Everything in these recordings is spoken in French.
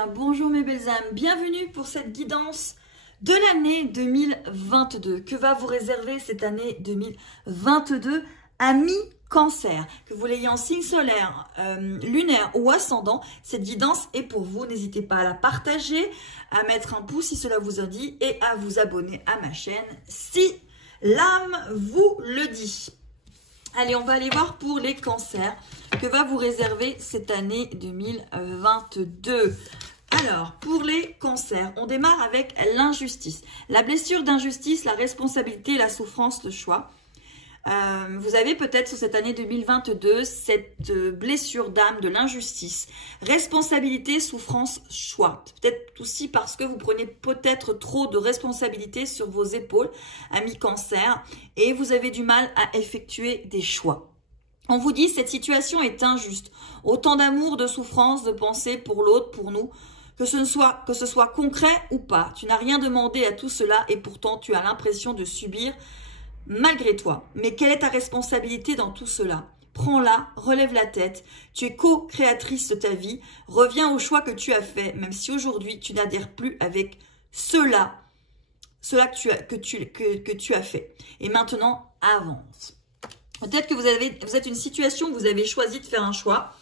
bien bonjour mes belles âmes, bienvenue pour cette guidance de l'année 2022. Que va vous réserver cette année 2022, amis Cancer? Que vous l'ayez en signe solaire, lunaire ou ascendant, cette guidance est pour vous. N'hésitez pas à la partager, à mettre un pouce si cela vous en dit et à vous abonner à ma chaîne si l'âme vous le dit. Allez, on va aller voir pour les cancers. Que va vous réserver cette année 2022? Alors, pour les cancers, on démarre avec l'injustice. La blessure d'injustice, la responsabilité, la souffrance, le choix. Vous avez peut-être sur cette année 2022 cette blessure d'âme de l'injustice. Responsabilité, souffrance, choix. Peut-être aussi parce que vous prenez peut-être trop de responsabilités sur vos épaules, amis cancer, et vous avez du mal à effectuer des choix. On vous dit cette situation est injuste. Autant d'amour, de souffrance, de pensée pour l'autre, pour nous, que ce soit concret ou pas. Tu n'as rien demandé à tout cela et pourtant tu as l'impression de subir malgré toi. Mais quelle est ta responsabilité dans tout cela? Prends-la, relève la tête. Tu es co-créatrice de ta vie. Reviens au choix que tu as fait, même si aujourd'hui tu n'adhères plus avec cela que tu as fait. Et maintenant, avance. Peut-être que vous êtes une situation où vous avez choisi de faire un choix.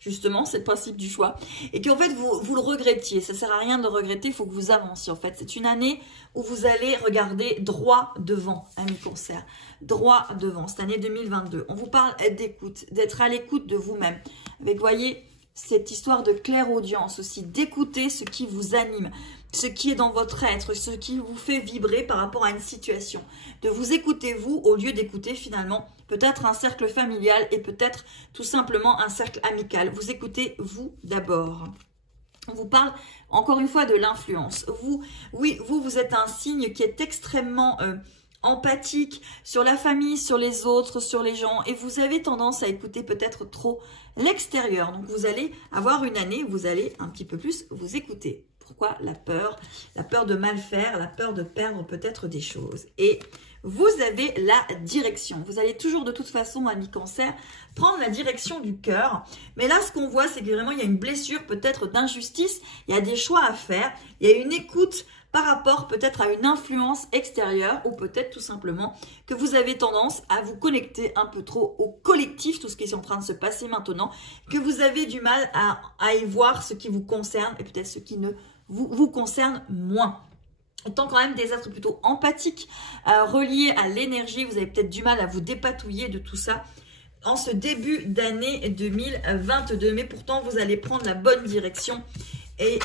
Justement, c'est le principe du choix. Et qu'en fait, vous le regrettiez. Ça ne sert à rien de le regretter, il faut que vous avanciez. En fait, c'est une année où vous allez regarder droit devant, amis cancer. Droit devant, cette année 2022. On vous parle d'écoute, d'être à l'écoute de vous-même. Avec, voyez, cette histoire de clairaudience aussi, d'écouter ce qui vous anime, ce qui est dans votre être, ce qui vous fait vibrer par rapport à une situation. De vous écouter vous au lieu d'écouter finalement peut-être un cercle familial et peut-être tout simplement un cercle amical. Vous écoutez vous d'abord. On vous parle encore une fois de l'influence. Vous êtes un signe qui est extrêmement empathique sur la famille, sur les autres, sur les gens. Et vous avez tendance à écouter peut-être trop l'extérieur. Donc vous allez avoir une année où vous allez un petit peu plus vous écouter. Pourquoi? La peur de mal faire, la peur de perdre peut-être des choses. Et vous avez la direction. Vous allez toujours de toute façon, amis cancer, prendre la direction du cœur. Mais là, ce qu'on voit, c'est que vraiment, il y a une blessure peut-être d'injustice. Il y a des choix à faire. Il y a une écoute par rapport peut-être à une influence extérieure ou peut-être tout simplement que vous avez tendance à vous connecter un peu trop au collectif, tout ce qui est en train de se passer maintenant, que vous avez du mal à y voir ce qui vous concerne et peut-être ce qui ne vous concerne moins. Étant quand même des êtres plutôt empathiques, reliés à l'énergie, vous avez peut-être du mal à vous dépatouiller de tout ça en ce début d'année 2022. Mais pourtant, vous allez prendre la bonne direction et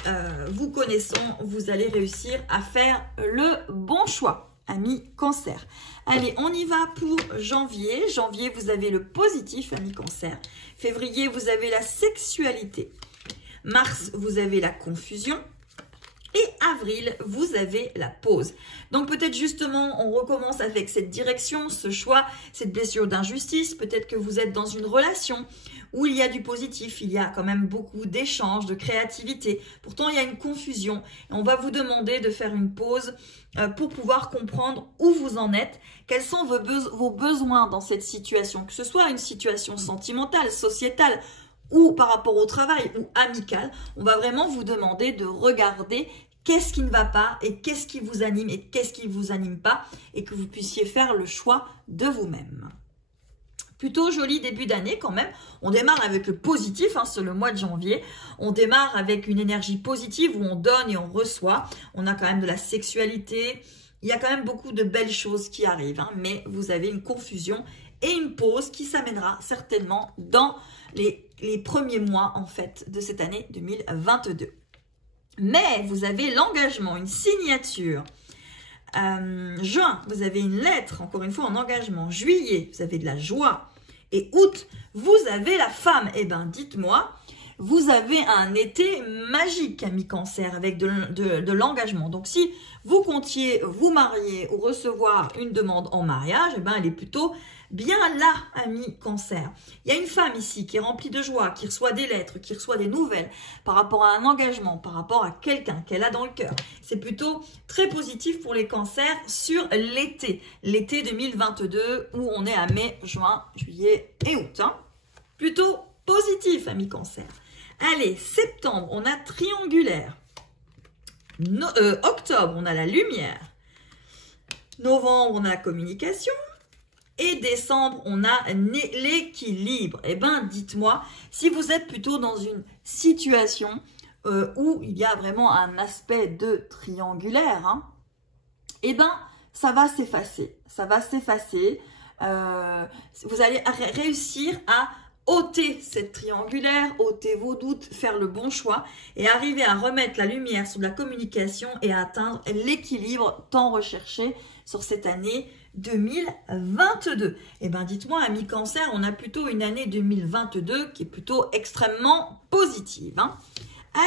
vous connaissant, vous allez réussir à faire le bon choix, amis cancer. Allez, on y va pour janvier. Janvier, vous avez le positif, amis cancer. Février, vous avez la sexualité. Mars, vous avez la confusion. Et avril, vous avez la pause. Donc peut-être justement, on recommence avec cette direction, ce choix, cette blessure d'injustice. Peut-être que vous êtes dans une relation où il y a du positif, il y a quand même beaucoup d'échanges, de créativité. Pourtant, il y a une confusion. Et on va vous demander de faire une pause pour pouvoir comprendre où vous en êtes, quels sont vos besoins dans cette situation, que ce soit une situation sentimentale, sociétale, ou par rapport au travail ou amical, on va vraiment vous demander de regarder qu'est-ce qui ne va pas et qu'est-ce qui vous anime et qu'est-ce qui ne vous anime pas et que vous puissiez faire le choix de vous-même. Plutôt joli début d'année quand même. On démarre avec le positif sur le mois de janvier. On démarre avec une énergie positive où on donne et on reçoit. On a quand même de la sexualité. Il y a quand même beaucoup de belles choses qui arrivent. Mais vous avez une confusion et une pause qui s'amènera certainement dans les premiers mois en fait de cette année 2022. Mais vous avez l'engagement, une signature. Juin, vous avez une lettre, encore une fois en engagement. Juillet, vous avez de la joie. Et août, vous avez la femme. Eh bien, dites-moi, vous avez un été magique, amis cancer, avec de l'engagement. Donc, si vous comptiez vous marier ou recevoir une demande en mariage, eh bien, elle est plutôt bien là, amis cancer. Il y a une femme ici qui est remplie de joie, qui reçoit des lettres, qui reçoit des nouvelles par rapport à un engagement, par rapport à quelqu'un qu'elle a dans le cœur. C'est plutôt très positif pour les cancers sur l'été. L'été 2022 où on est à mai, juin, juillet et août. Plutôt positif, amis cancer. Allez, septembre, on a triangulaire. Octobre, on a la lumière. Novembre, on a la communication. Et décembre, on a l'équilibre. Eh bien, dites-moi, si vous êtes plutôt dans une situation où il y a vraiment un aspect de triangulaire, hein, eh bien, ça va s'effacer. Ça va s'effacer. Vous allez réussir à ôter cette triangulaire, ôter vos doutes, faire le bon choix et arriver à remettre la lumière sur la communication et à atteindre l'équilibre tant recherché sur cette année 2022. Eh bien, dites-moi, amis Cancer, on a plutôt une année 2022 qui est plutôt extrêmement positive, hein.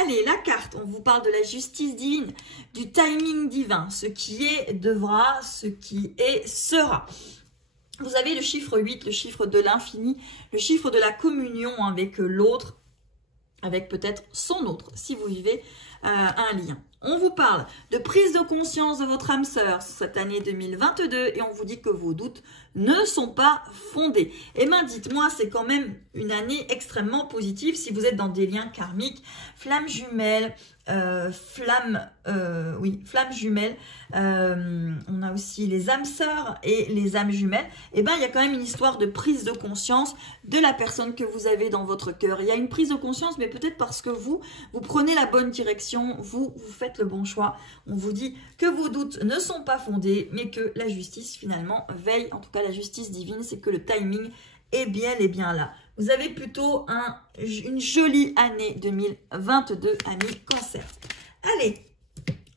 Allez, la carte, on vous parle de la justice divine, du timing divin, ce qui est devra, ce qui est sera. Vous avez le chiffre 8, le chiffre de l'infini, le chiffre de la communion avec l'autre, avec peut-être son autre, si vous vivez un lien. On vous parle de prise de conscience de votre âme sœur cette année 2022 et on vous dit que vos doutes ne sont pas fondés. Et bien, dites-moi, c'est quand même une année extrêmement positive si vous êtes dans des liens karmiques, flammes jumelles, flammes jumelles. On a aussi les âmes sœurs et les âmes jumelles. Et bien, il y a quand même une histoire de prise de conscience de la personne que vous avez dans votre cœur. Il y a une prise de conscience, mais peut-être parce que vous prenez la bonne direction, vous faites le bon choix. On vous dit que vos doutes ne sont pas fondés, mais que la justice finalement veille. En tout cas, la justice divine, c'est que le timing est bien et bien là. Vous avez plutôt une jolie année 2022, amis Cancer. Allez,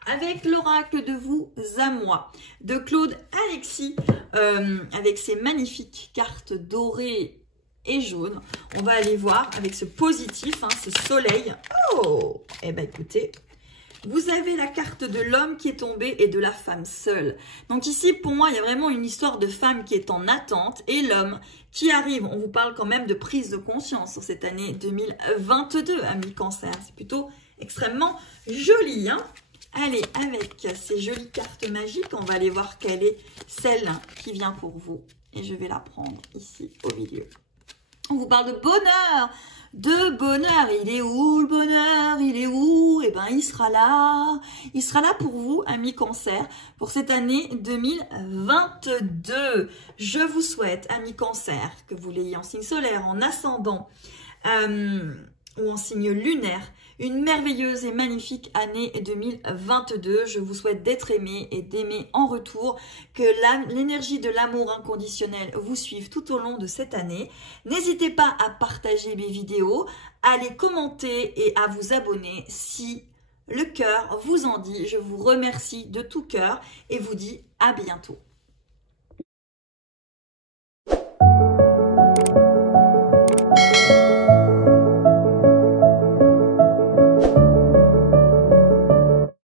avec l'oracle de vous à moi, de Claude Alexis, avec ses magnifiques cartes dorées et jaunes. On va aller voir avec ce positif, hein, ce soleil. Oh, eh bien écoutez, vous avez la carte de l'homme qui est tombé et de la femme seule. Donc ici, pour moi, il y a vraiment une histoire de femme qui est en attente et l'homme qui arrive. On vous parle quand même de prise de conscience sur cette année 2022, amis Cancer. C'est plutôt extrêmement joli, hein. Allez, avec ces jolies cartes magiques, on va aller voir quelle est celle qui vient pour vous. Et je vais la prendre ici au milieu. On vous parle de bonheur, Il est où le bonheur? Il est où? Eh bien, il sera là. Il sera là pour vous, amis Cancer, pour cette année 2022. Je vous souhaite, amis Cancer, que vous l'ayez en signe solaire, en ascendant ou en signe lunaire, une merveilleuse et magnifique année 2022. Je vous souhaite d'être aimé et d'aimer en retour, que l'énergie de l'amour inconditionnel vous suive tout au long de cette année. N'hésitez pas à partager mes vidéos, à les commenter et à vous abonner si le cœur vous en dit. Je vous remercie de tout cœur et vous dis à bientôt.